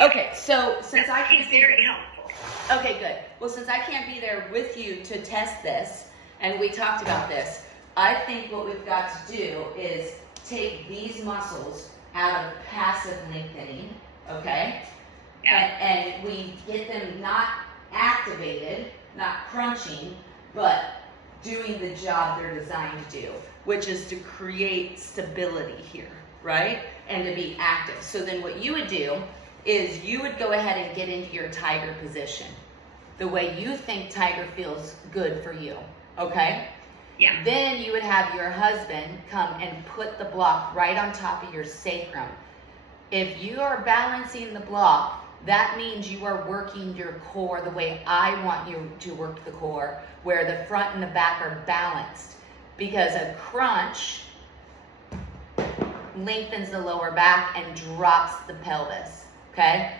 Okay, so since I can't He's very helpful. Okay, good. Well, since I can't be there with you to test this, and we talked about this, I think what we've got to do is take these muscles out of passive lengthening, okay? Yeah. And we get them not activated, not crunching, but doing the job they're designed to do, which is to create stability here, right? And to be active. So then what you would do is you would go ahead and get into your tiger position, the way you think tiger feels good for you, okay? Yeah. Then you would have your husband come and put the block right on top of your sacrum. If you are balancing the block, that means you are working your core the way I want you to work the core, where the front and the back are balanced. Because a crunch lengthens the lower back and drops the pelvis, okay?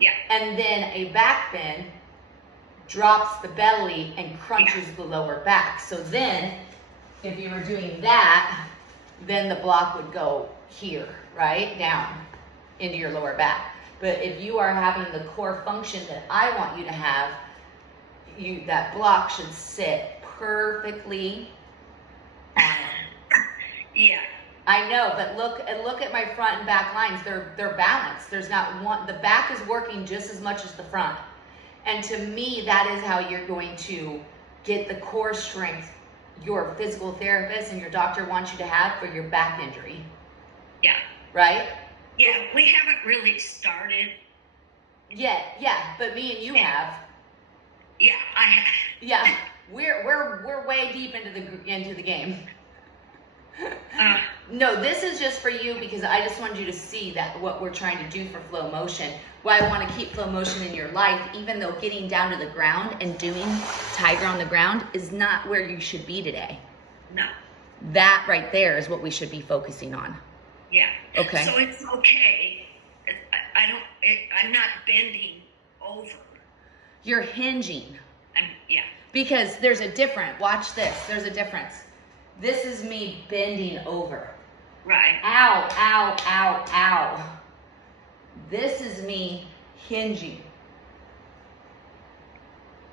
Yeah. And then a back bend drops the belly and crunches the lower back. So then, if you were doing that, then the block would go here, right? Down into your lower back. But if you are having the core function that I want you to have, that block should sit perfectly on it. Yeah. I know, but look at my front and back lines. They're balanced. There's not one. The back is working just as much as the front. And to me, that is how you're going to get the core strength your physical therapist and your doctor wants you to have for your back injury. Yeah. Right? Yeah, we haven't really started. Yeah, but me and you have. Yeah, I have. Yeah, we're way deep into the game. No, this is just for you because I just wanted you to see that what we're trying to do for flow motion. Why I want to keep flow motion in your life, even though getting down to the ground and doing tiger on the ground is not where you should be today. No. That right there is what we should be focusing on. Yeah. Okay. So it's okay. I'm not bending over. You're hinging. Yeah. Because there's a difference. Watch this. There's a difference. This is me bending over. Right. Ow, ow, ow, ow. This is me hinging.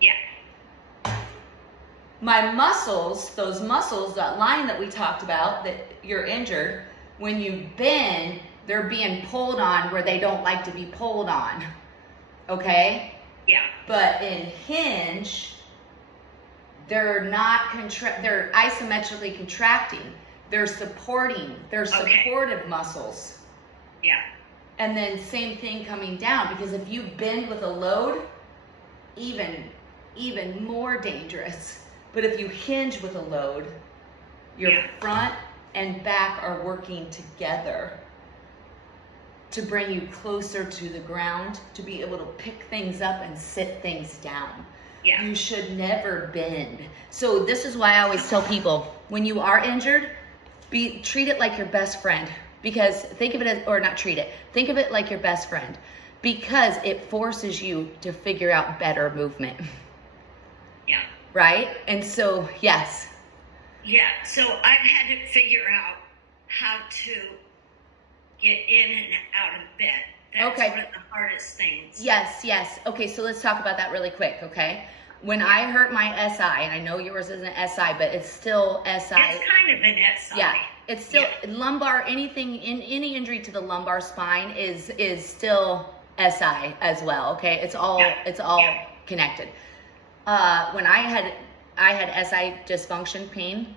Yeah. My muscles, those muscles, that line that we talked about, that you're injured, when you bend, they're being pulled on where they don't like to be pulled on. Okay? Yeah. But in hinge, they're not they're isometrically contracting. They're supporting. They're supportive muscles. Yeah. And then same thing coming down, because if you bend with a load, even more dangerous. But if you hinge with a load, your front and back are working together to bring you closer to the ground, to be able to pick things up and sit things down. Yeah. You should never bend. So this is why I always tell people, when you are injured, treat it like your best friend. Because think of it as, or not treat it, think of it like your best friend. Because it forces you to figure out better movement. Yeah. Right? And so, yes. Yeah, so I've had to figure out how to get in and out of bed. That's one of the hardest things. Yes. Okay, so let's talk about that really quick, okay? When I hurt my SI, and I know yours isn't SI, but it's still SI. It's kind of an SI. Yeah, it's still lumbar, any injury to the lumbar spine is still SI as well, okay? It's all connected. When I had SI dysfunction pain,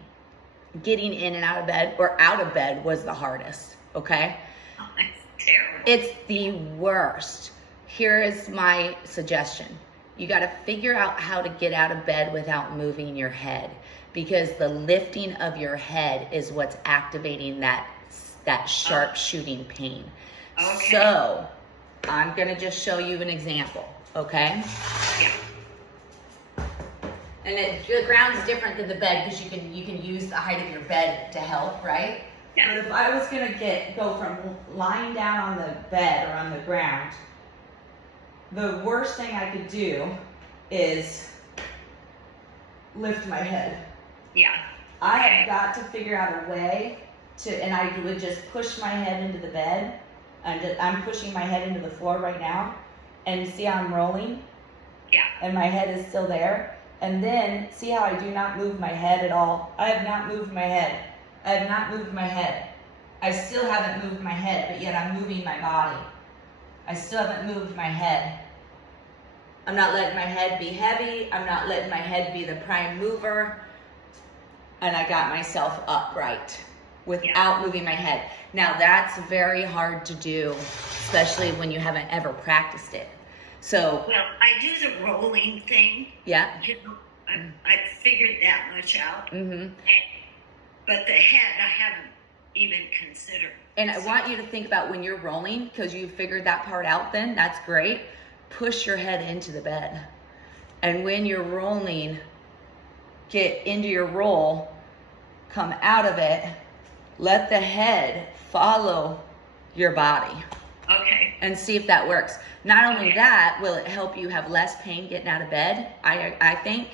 getting in and out of bed, or out of bed, was the hardest, okay? Oh, that's terrible. It's the worst. Here is my suggestion. You got to figure out how to get out of bed without moving your head, because the lifting of your head is what's activating that sharp shooting pain. Okay. So I'm going to just show you an example, okay? Yeah. And the ground is different than the bed, because you can use the height of your bed to help, right? Yeah. But if I was gonna go from lying down on the bed or on the ground, the worst thing I could do is lift my head. Yeah. I have got to figure out a way to, and I would just push my head into the bed And I'm pushing my head into the floor right now. And see how I'm rolling? Yeah. And my head is still there. And then see how I do not move my head at all? I have not moved my head. I have not moved my head. I still haven't moved my head, but yet I'm moving my body. I still haven't moved my head. I'm not letting my head be heavy. I'm not letting my head be the prime mover. And I got myself upright without moving my head. Now that's very hard to do, especially when you haven't ever practiced it. So, well, I do the rolling thing. Yeah. You know, I figured that much out. Mm-hmm. But the head, I haven't even considered. And I want you to think about when you're rolling, because you figured that part out then, that's great. Push your head into the bed. And when you're rolling, get into your roll, come out of it, let the head follow your body. Okay. And see if that works. Not only that, will it help you have less pain getting out of bed, I think,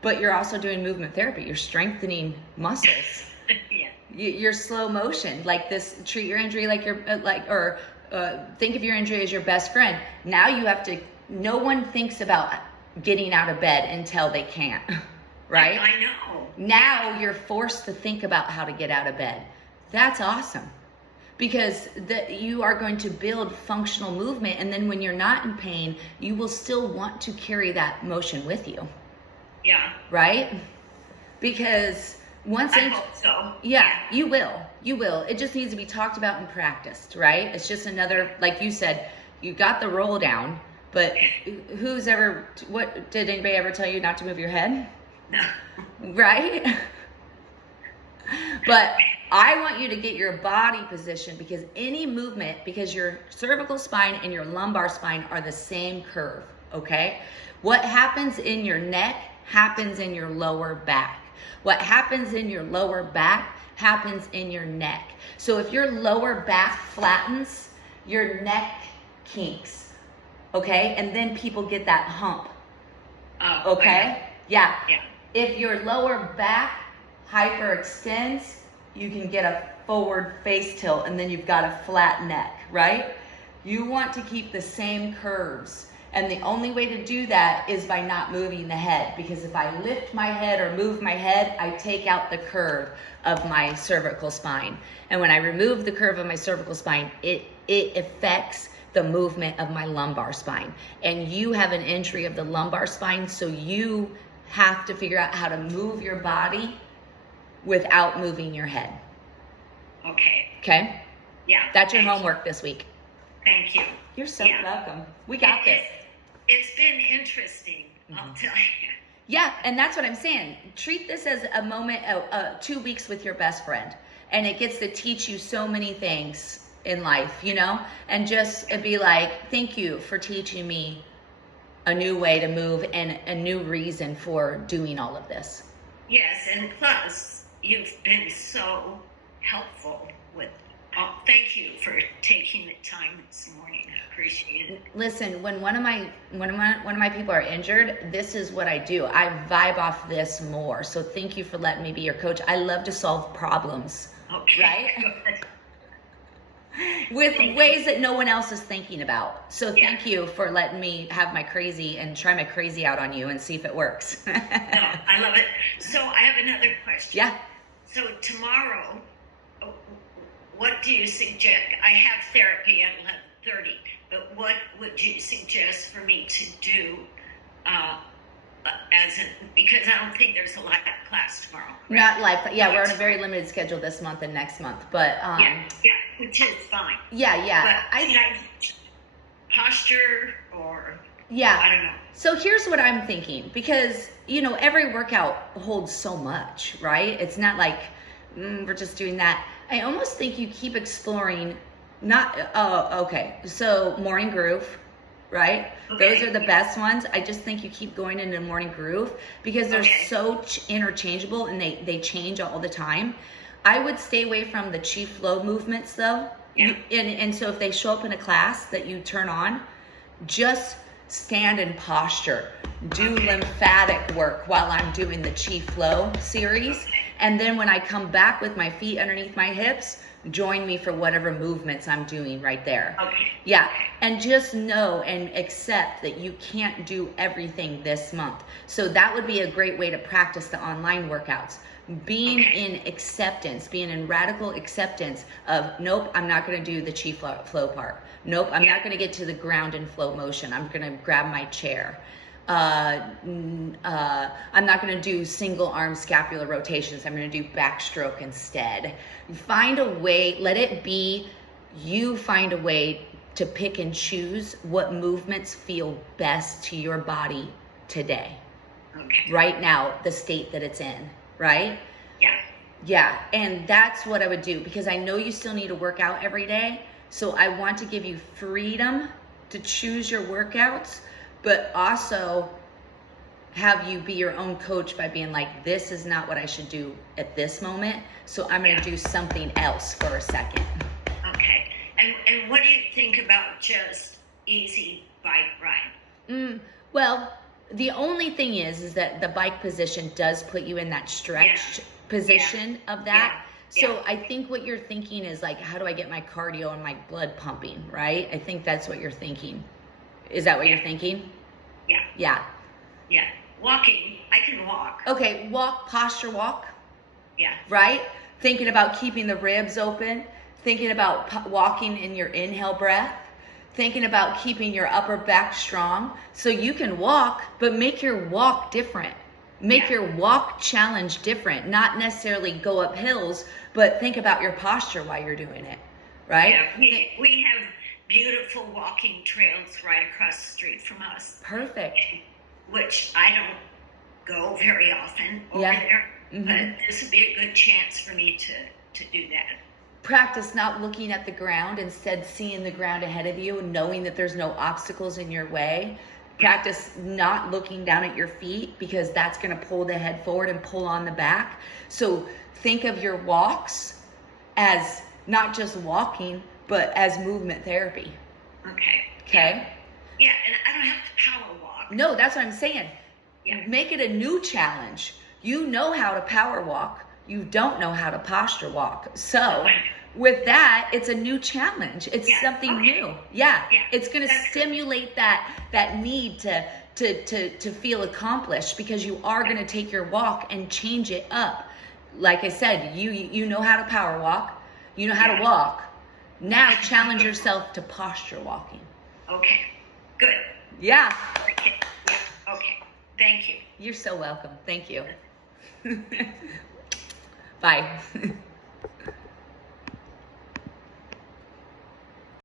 but you're also doing movement therapy. You're strengthening muscles. Yeah. You're slow motion, like this, treat your injury like you're think of your injury as your best friend. Now you have to, no one thinks about getting out of bed until they can't, right? I know. Now you're forced to think about how to get out of bed. That's awesome. Because you are going to build functional movement, and then when you're not in pain, you will still want to carry that motion with you. Yeah. Right? Because once I hope so. Yeah, you will. You will. It just needs to be talked about and practiced, right? It's just another, like you said, you got the roll down, but what did anybody ever tell you not to move your head? No. Right? But I want you to get your body positioned, because any movement, because your cervical spine and your lumbar spine are the same curve, okay? What happens in your neck happens in your lower back. What happens in your lower back happens in your neck. So if your lower back flattens, your neck kinks, okay? And then people get that hump, okay? Yeah. If your lower back hyperextends, you can get a forward face tilt, and then you've got a flat neck, right? You want to keep the same curves. And the only way to do that is by not moving the head, because if I lift my head or move my head, I take out the curve of my cervical spine. And when I remove the curve of my cervical spine, it affects the movement of my lumbar spine. And you have an injury of the lumbar spine, so you have to figure out how to move your body without moving your head. Okay. Okay? Yeah. That's your homework this week. Thank you. You're so welcome. We got this. It's been interesting, I'll tell you. Yeah, and that's what I'm saying. Treat this as a moment, 2 weeks with your best friend. And it gets to teach you so many things in life, you know? And just be like, thank you for teaching me a new way to move and a new reason for doing all of this. Yes, and plus, you've been so helpful with. Thank you for taking the time this morning. I appreciate it. Listen, when one of my people are injured, this is what I do. I vibe off this more. So thank you for letting me be your coach. I love to solve problems. Okay. Right? With ways that no one else is thinking about. So thank you for letting me have my crazy and try my crazy out on you and see if it works. No, I love it. So I have another question. Yeah. So tomorrow, what do you suggest? I have therapy at 11:30, but what would you suggest for me to do because I don't think there's a live class tomorrow. Right? Not live, yeah, we're on a very limited schedule this month and next month, but which is fine. Yeah. But posture or I don't know. So here's what I'm thinking, because every workout holds so much, right? It's not like we're just doing that. I almost think you keep exploring. So morning groove, right? Okay. Those are the best ones. I just think you keep going into morning groove because they're so interchangeable and they change all the time. I would stay away from the chi flow movements though. Yeah. And so if they show up in a class that you turn on, just stand in posture. Do lymphatic work while I'm doing the chi flow series. And then when I come back with my feet underneath my hips, join me for whatever movements I'm doing right there. Okay. Yeah, and just know and accept that you can't do everything this month. So that would be a great way to practice the online workouts. Being in acceptance, being in radical acceptance of, nope, I'm not going to do the chi flow part. Nope, I'm not going to get to the ground in flow motion. I'm going to grab my chair. I'm not going to do single arm scapular rotations. I'm going to do backstroke instead. Find a way, let it be, you find a way to pick and choose what movements feel best to your body today. Okay. Right now, the state that it's in, right? Yeah. Yeah, and that's what I would do, because I know you still need to work out every day. So I want to give you freedom to choose your workouts, but also have you be your own coach by being like, this is not what I should do at this moment, so I'm going to do something else for a second. Okay. And what do you think about just easy bike ride? Well, the only thing is that the bike position does put you in that stretched position of that. So I think what you're thinking is like, how do I get my cardio and my blood pumping, right? I think that's what you're thinking. Is that what you're thinking? Yeah. Yeah. Yeah. Walking. I can walk. Okay, walk, posture walk, Yeah. right? Thinking about keeping the ribs open, thinking about walking in your inhale breath, thinking about keeping your upper back strong. So you can walk, but make your walk different. Make your walk challenge different, not necessarily go up hills, but think about your posture while you're doing it, right? Yeah, we have beautiful walking trails right across the street from us. Perfect. Which I don't go very often over there, but this would be a good chance for me to do that. Practice not looking at the ground, instead seeing the ground ahead of you and knowing that there's no obstacles in your way. Practice not looking down at your feet, because that's going to pull the head forward and pull on the back. So think of your walks as not just walking, but as movement therapy. Okay. Okay? Yeah, and I don't have to power walk. No, that's what I'm saying. Yeah. Make it a new challenge. You know how to power walk. You don't know how to posture walk. So with that, it's a new challenge. It's something new. Yeah. It's going to stimulate that need to feel accomplished, because you are going to take your walk and change it up. Like I said, you know how to power walk. You know how to walk. Now challenge yourself to posture walking. Okay. Good. Yeah. Okay. Yeah. Okay. Thank you. You're so welcome. Thank you. Bye.